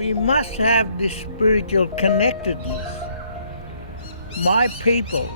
We must have this spiritual connectedness. My people,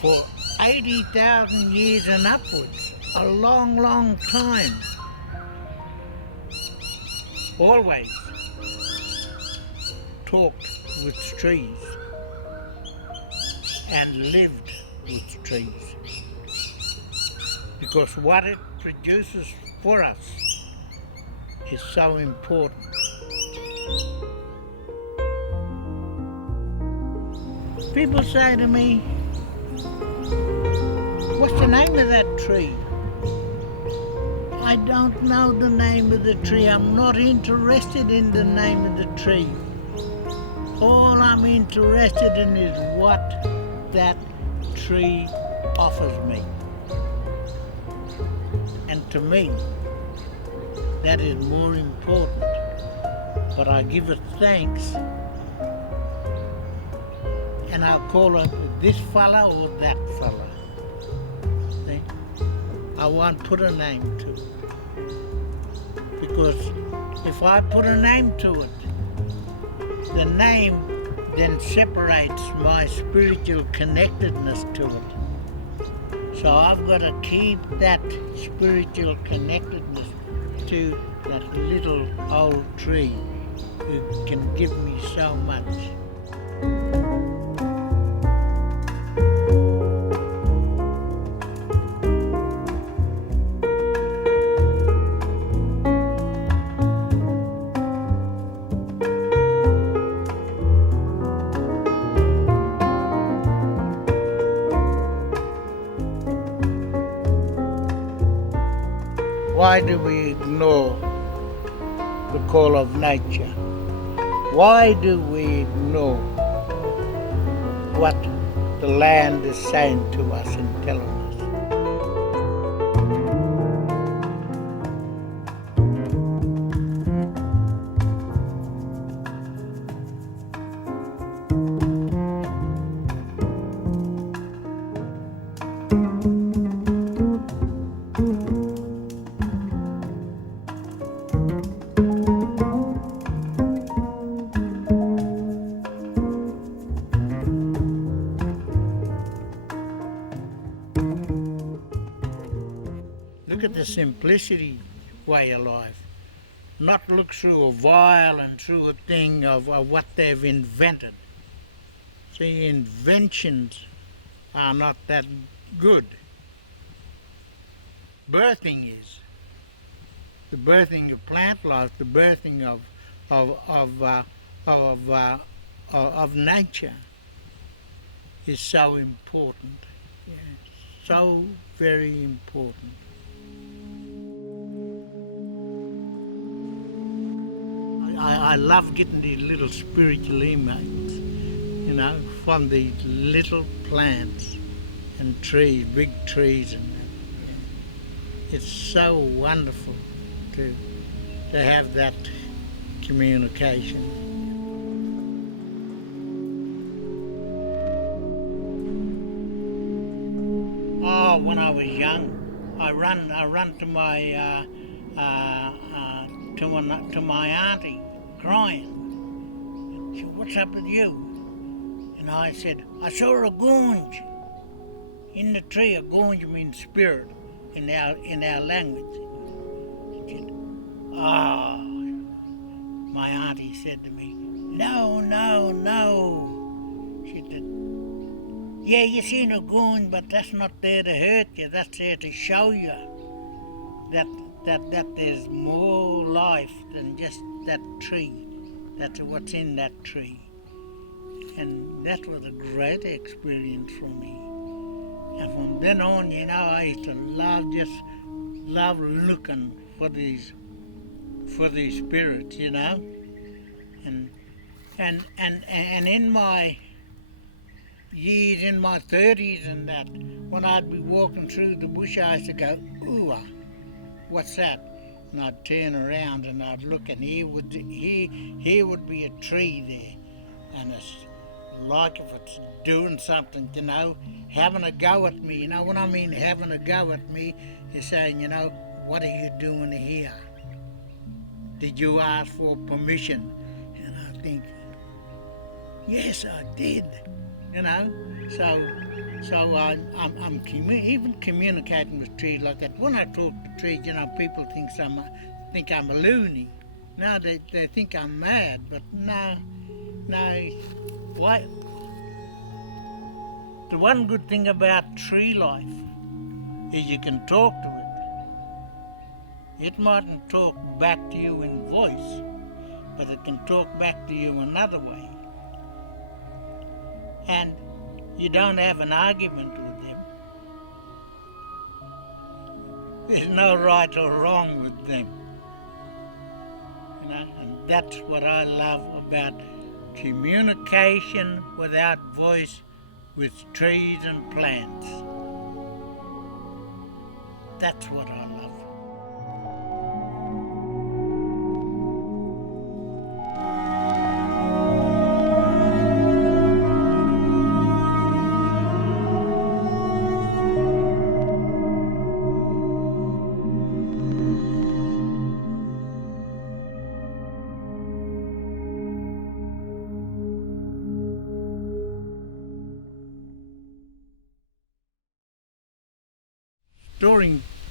for 80,000 years and upwards, a long, long time, always talked with trees and lived with trees, because what it produces for us is so important. People say to me, "What's the name of that tree?" I don't know the name of the tree. I'm not interested in the name of the tree. All I'm interested in is what that tree offers me. And to me, that is more important. But I give it thanks, and I'll call it this fella or that fella. See? I won't put a name to it. Because if I put a name to it, the name then separates my spiritual connectedness to it. So I've got to keep that spiritual connectedness to that little old tree who can give me so much. Why do we ignore the call of nature? Why do we ignore what the land is saying to us and telling us? Look at the simplicity way of life. Not look through a vial and through a thing of what they've invented. See, inventions are not that good. Birthing is. The birthing of plant life, the birthing of nature is so important. Yeah, so very important. I love getting these little spiritual emails, you know, from these little plants and trees, big trees, and it's so wonderful to have that communication. Oh, when I was young, I run to my to my auntie, crying. She said, "What's up with you?" And I said, "I saw a goonj in the tree." A goonj means spirit in our language. She said, "Ah." My auntie said to me, "No, no, no." She said, "Yeah, you seen a goonj, but that's not there to hurt you. That's there to show you that there's more life than just that tree. That's what's in that tree." And that was a great experience for me. And from then on, you know, I used to love looking for these spirits, you know. And in my years, in my 30s and that, when I'd be walking through the bush, I used to go, "Ooh, what's that?" And I'd turn around and I'd look, and here would be a tree there, and it's like if it's doing something, you know, having a go at me. You know what I mean? Having a go at me is saying, you know, "What are you doing here?" did you ask for permission? And I think, yes, I did. You know, so I'm even communicating with trees like that. When I talk to trees, you know, people think I'm a loony. No, they think I'm mad, but no. Why? The one good thing about tree life is you can talk to it. It mightn't talk back to you in voice, but it can talk back to you another way. And you don't have an argument with them. There's no right or wrong with them. You know, and that's what I love about communication without voice with trees and plants. That's what I love.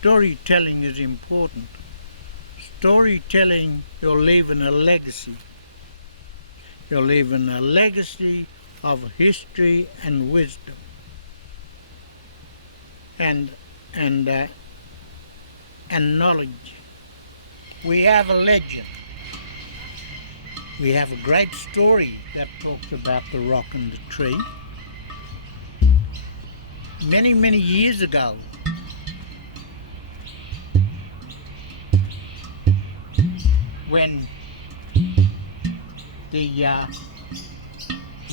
Storytelling is important. Storytelling, you're leaving a legacy. You're leaving a legacy of history and wisdom. And knowledge. We have a legend. We have a great story that talks about the rock and the tree. Many, many years ago, when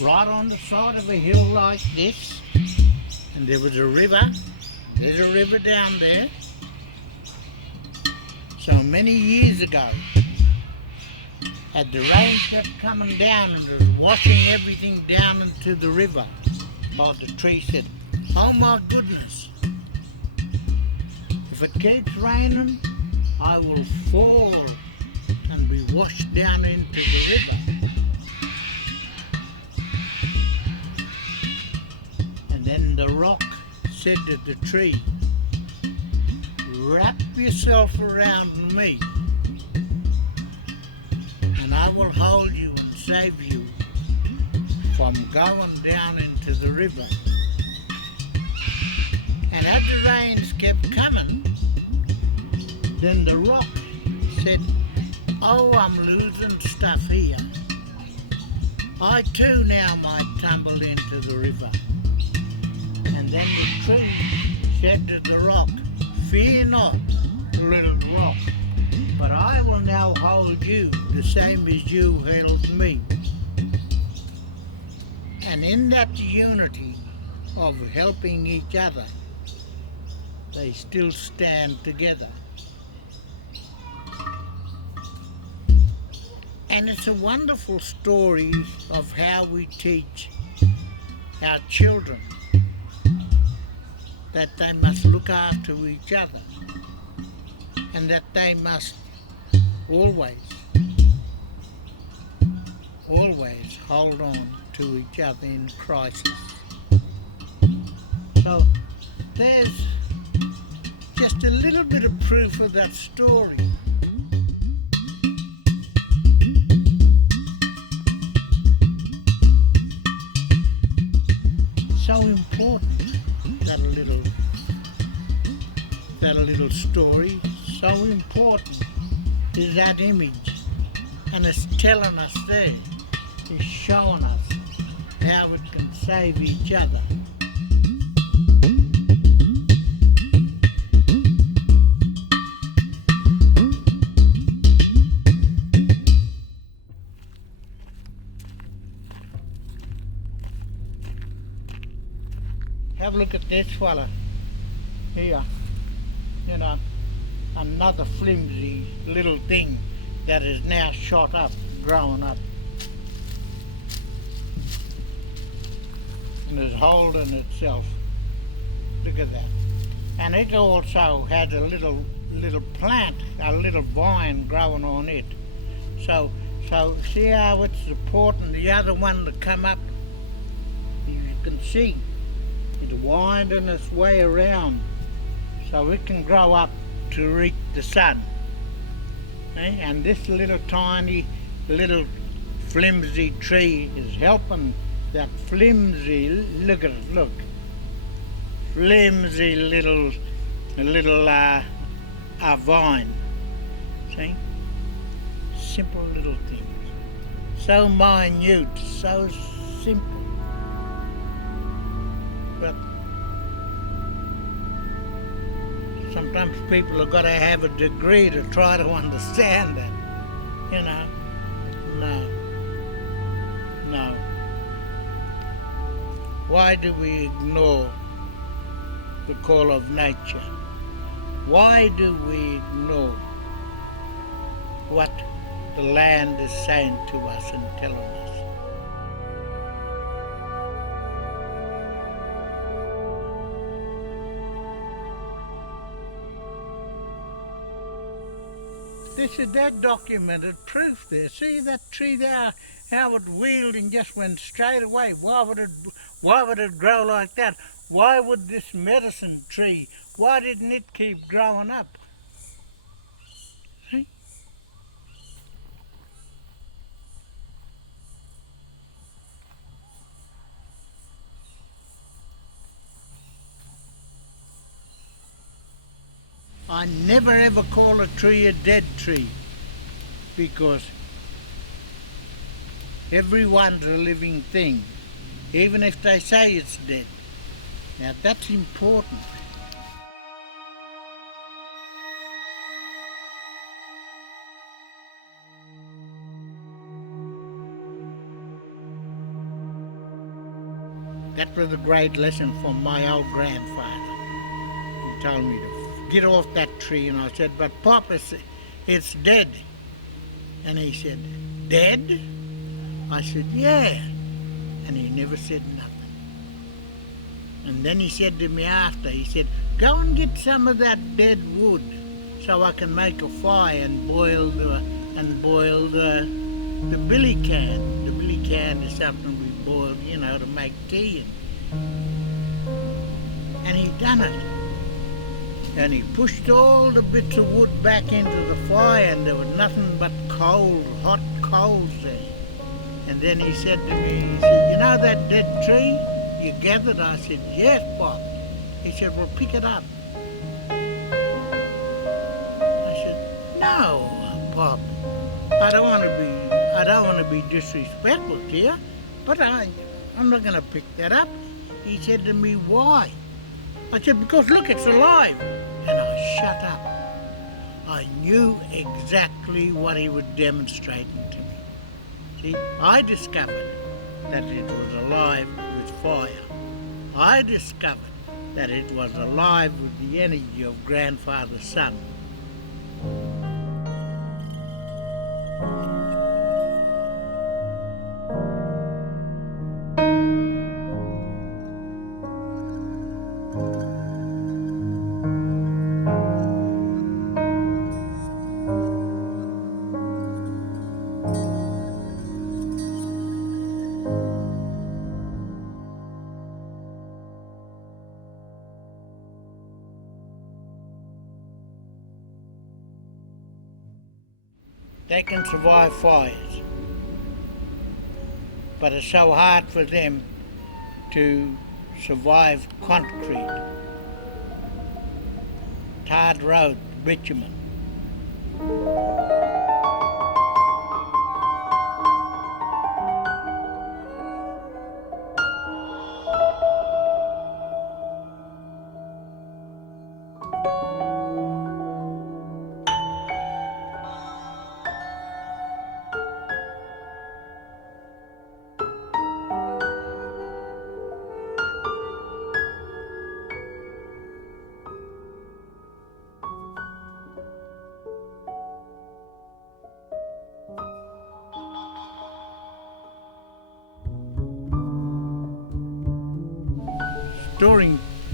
right on the side of a hill like this, and there was a river, there's a river down there. So many years ago, and the rain kept coming down and it was washing everything down into the river. But the tree said, oh my goodness, if it keeps raining, I will fall and be washed down into the river. And then the rock said to the tree, wrap yourself around me and I will hold you and save you from going down into the river. And as the rains kept coming, then the rock said, oh, I'm losing stuff here. I too now might tumble into the river. And then the tree said to the rock, fear not, little rock, but I will now hold you the same as you held me. And in that unity of helping each other, they still stand together. And it's a wonderful story of how we teach our children that they must look after each other and that they must always hold on to each other in crisis. So there's just a little bit of proof of that story. So important, that little story. So important is that image, and it's telling us there, it's showing us how we can save each other. Have a look at this fella here, you know, another flimsy little thing that is now shot up, growing up, and is holding itself. Look at that. And it also had a little little plant, a little vine growing on it. So see how it's supporting the other one to come up? You can see it's winding its way around so it can grow up to reach the sun. And this little tiny, little flimsy tree is helping that flimsy, look at it, look, flimsy little vine. See? Simple little things. So minute, so simple. But sometimes people have got to have a degree to try to understand that. You know? No. Why do we ignore the call of nature? Why do we ignore what the land is saying to us and telling us? This is that documented proof there. See that tree there, how it wheeled and just went straight away. Why would it grow like that? Why would this medicine tree, why didn't it keep growing up? See? I never ever call a tree a dead tree, because everyone's a living thing, even if they say it's dead. Now that's important. That was a great lesson from my old grandfather. He told me to get off that tree, and I said, but Pop, it's dead. And he said, dead? I said, yeah. And he never said nothing. And then he said to me after, he said, go and get some of that dead wood so I can make a fire and boil the billy can. The billy can is something we boil, you know, to make tea. And he done it. And he pushed all the bits of wood back into the fire, and there was nothing but coal, hot coals there. And then he said to me, he said, you know that dead tree you gathered? I said, yes, Pop. He said, well, pick it up. I said, no, Pop. I don't want to be disrespectful to you, but I'm not going to pick that up. He said to me, why? I said, because look, it's alive. And I shut up. I knew exactly what he was demonstrating to me. See, I discovered that it was alive with fire. I discovered that it was alive with the energy of grandfather's sun. They can survive fires, but it's so hard for them to survive concrete, tarred road, bitumen.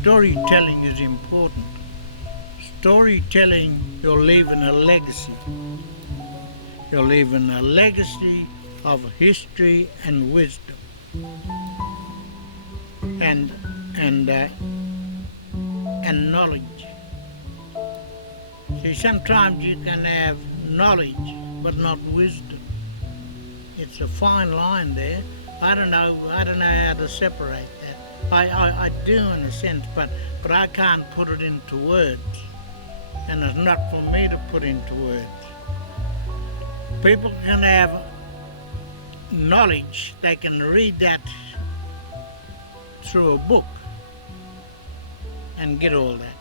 Storytelling is important. Storytelling, you're leaving a legacy. You're leaving a legacy of history and wisdom. And knowledge. See, sometimes you can have knowledge but not wisdom. It's a fine line there. I don't know how to separate that. I do in a sense, but I can't put it into words. And it's not for me to put into words. People can have knowledge, they can read that through a book and get all that.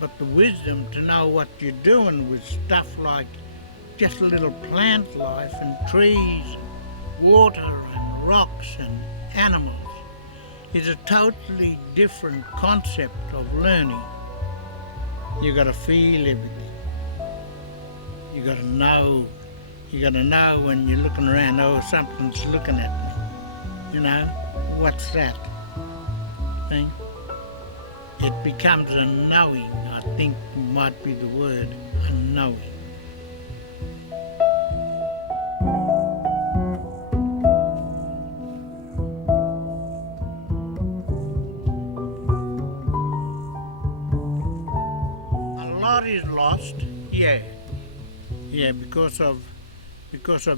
But the wisdom to know what you're doing with stuff like just a little plant life and trees, water and rocks and animals is a totally different concept of learning. You got to feel everything. You got to know. You got to know when you're looking around, oh, something's looking at me. You know, what's that? See? It becomes a knowing, I think might be the word, a knowing. A lot is lost, yeah, because of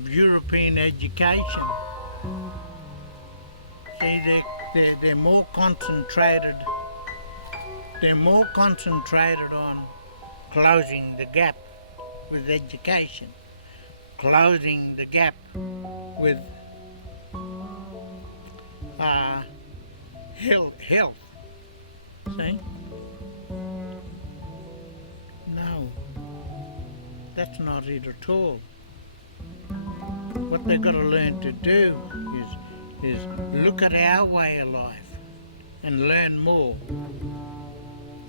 European education. See, they're more concentrated. They're more concentrated on closing the gap with education, closing the gap with health. See? No, that's not it at all. What they've got to learn to do is look at our way of life and learn more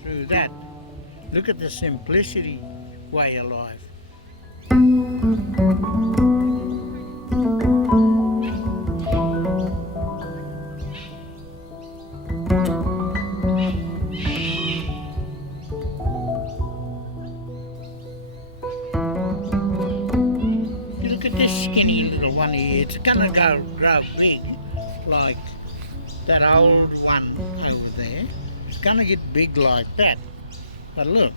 through that. Look at the simplicity way of life. Look at this skinny little one here. It's gonna grow big like that old one over there. It's gonna get big like that. But look,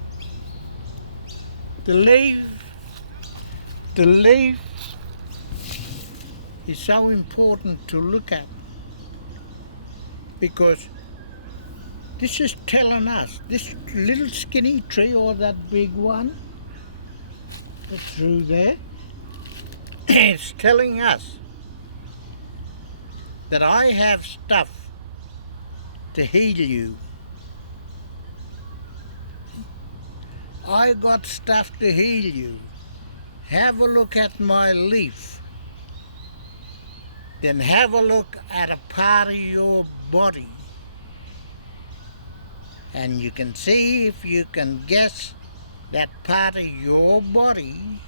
the leaf is so important to look at, because this is telling us, this little skinny tree or that big one that's through there, it's telling us that I have stuff to heal you. I got stuff to heal you. Have a look at my leaf. Then have a look at a part of your body. And you can see if you can guess that part of your body,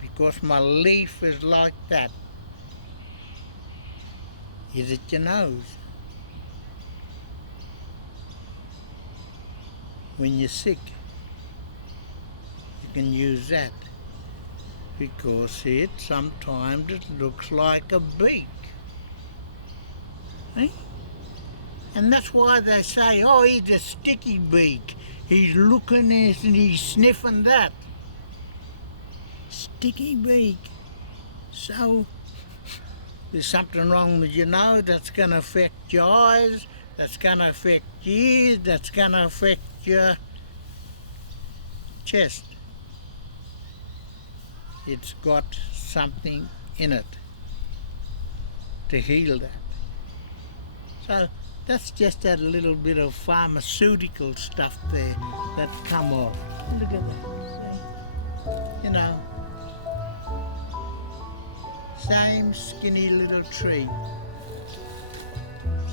because my leaf is like that. Is it your nose? When you're sick, you can use that, because sometimes it looks like a beak. Eh? And that's why they say, oh, he's a sticky beak. He's looking and he's sniffing that. Sticky beak. So there's something wrong with your nose that's going to affect your eyes, that's going to affect your ears, that's going to affect your chest. It's got something in it to heal that. So that's just that little bit of pharmaceutical stuff there that come off. Look at that. See? You know, same skinny little tree,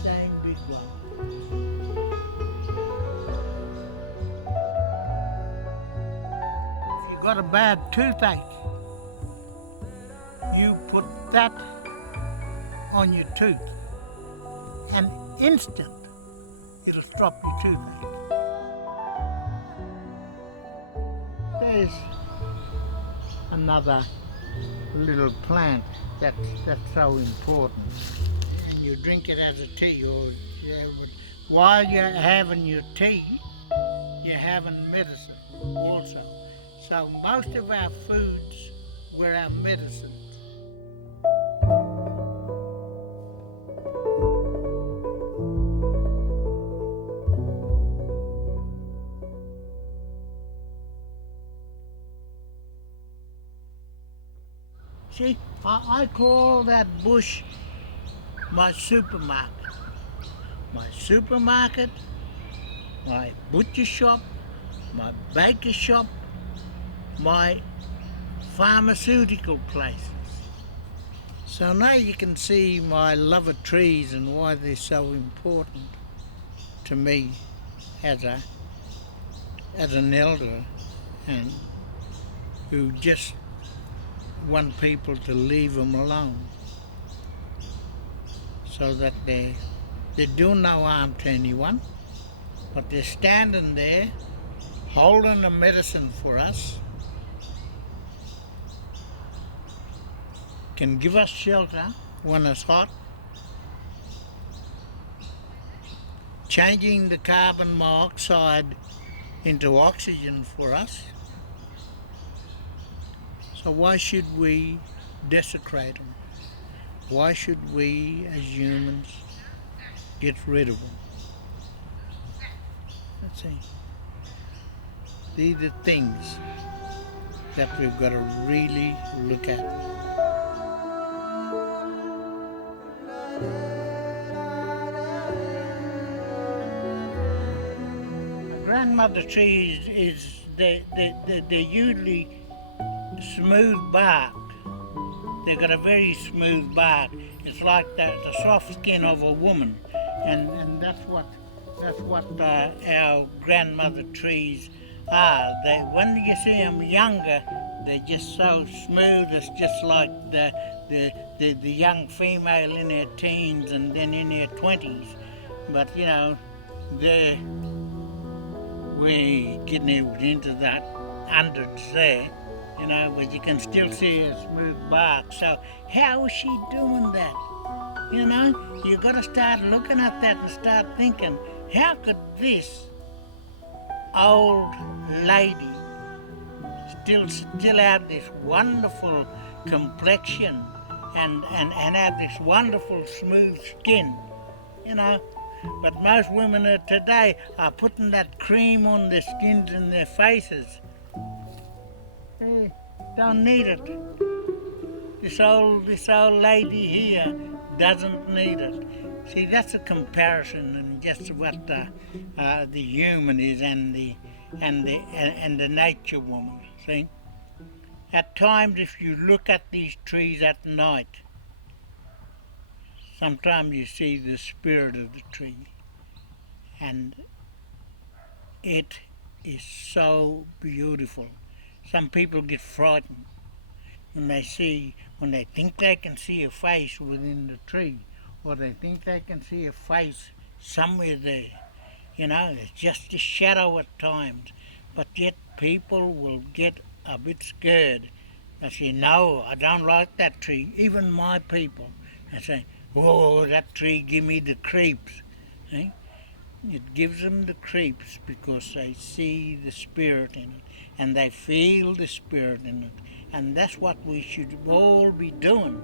same big one. If you've got a bad toothache, you put that on your tooth and instant, it'll stop your toothache. There's another little plant that's so important. And you drink it as a tea, or while you're having your tea, you're having medicine also. So most of our foods were our medicines. See, I call that bush my supermarket. My supermarket, my butcher shop, my baker shop, my pharmaceutical places. So now you can see my love of trees and why they're so important to me as an elder, and who just want people to leave them alone, so that they do no harm to anyone, but they're standing there holding the medicine for us, can give us shelter when it's hot, changing the carbon monoxide into oxygen for us. So why should we desecrate them? Why should we as humans get rid of them? Let's see. These are things that we've got to really look at. A grandmother tree is they're usually smooth bark. They've got a very smooth bark. It's like the soft skin of a woman, and that's what our grandmother trees are. When you see them younger, they're just so smooth. It's just like the young female in her teens and then in her 20s. But you know, we're getting into that hundreds there. You know, but you can still see a smooth bark. So how is she doing that? You know, you got to start looking at that and start thinking, how could this old lady still have this wonderful complexion and have this wonderful smooth skin? You know, but most women of today are putting that cream on their skins and their faces. They don't need it. This old lady here doesn't need it. See, that's a comparison and just what the human is and the nature woman. See, at times if you look at these trees at night, sometimes you see the spirit of the tree, and it is so beautiful. Some people get frightened when they think they can see a face within the tree, or they think they can see a face somewhere there. You know, it's just a shadow at times, but yet people will get a bit scared. They say, no, I don't like that tree. Even my people, they say, oh, that tree give me the creeps. See? It gives them the creeps because they see the spirit in it and they feel the spirit in it. And that's what we should all be doing.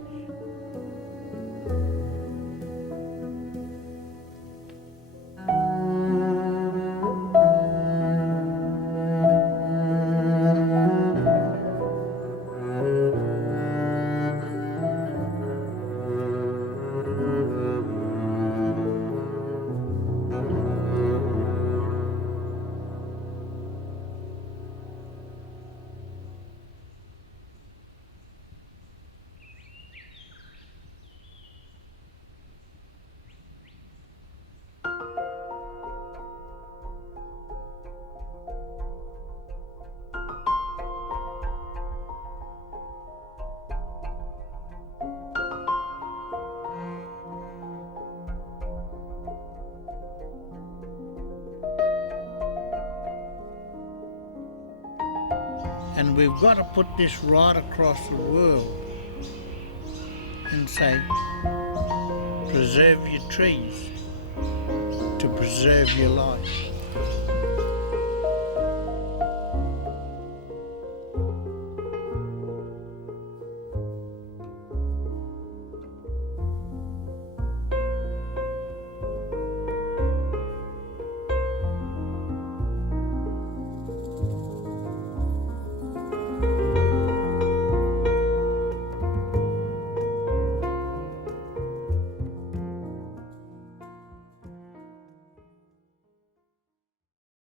And we've got to put this right across the world and say, preserve your trees to preserve your life.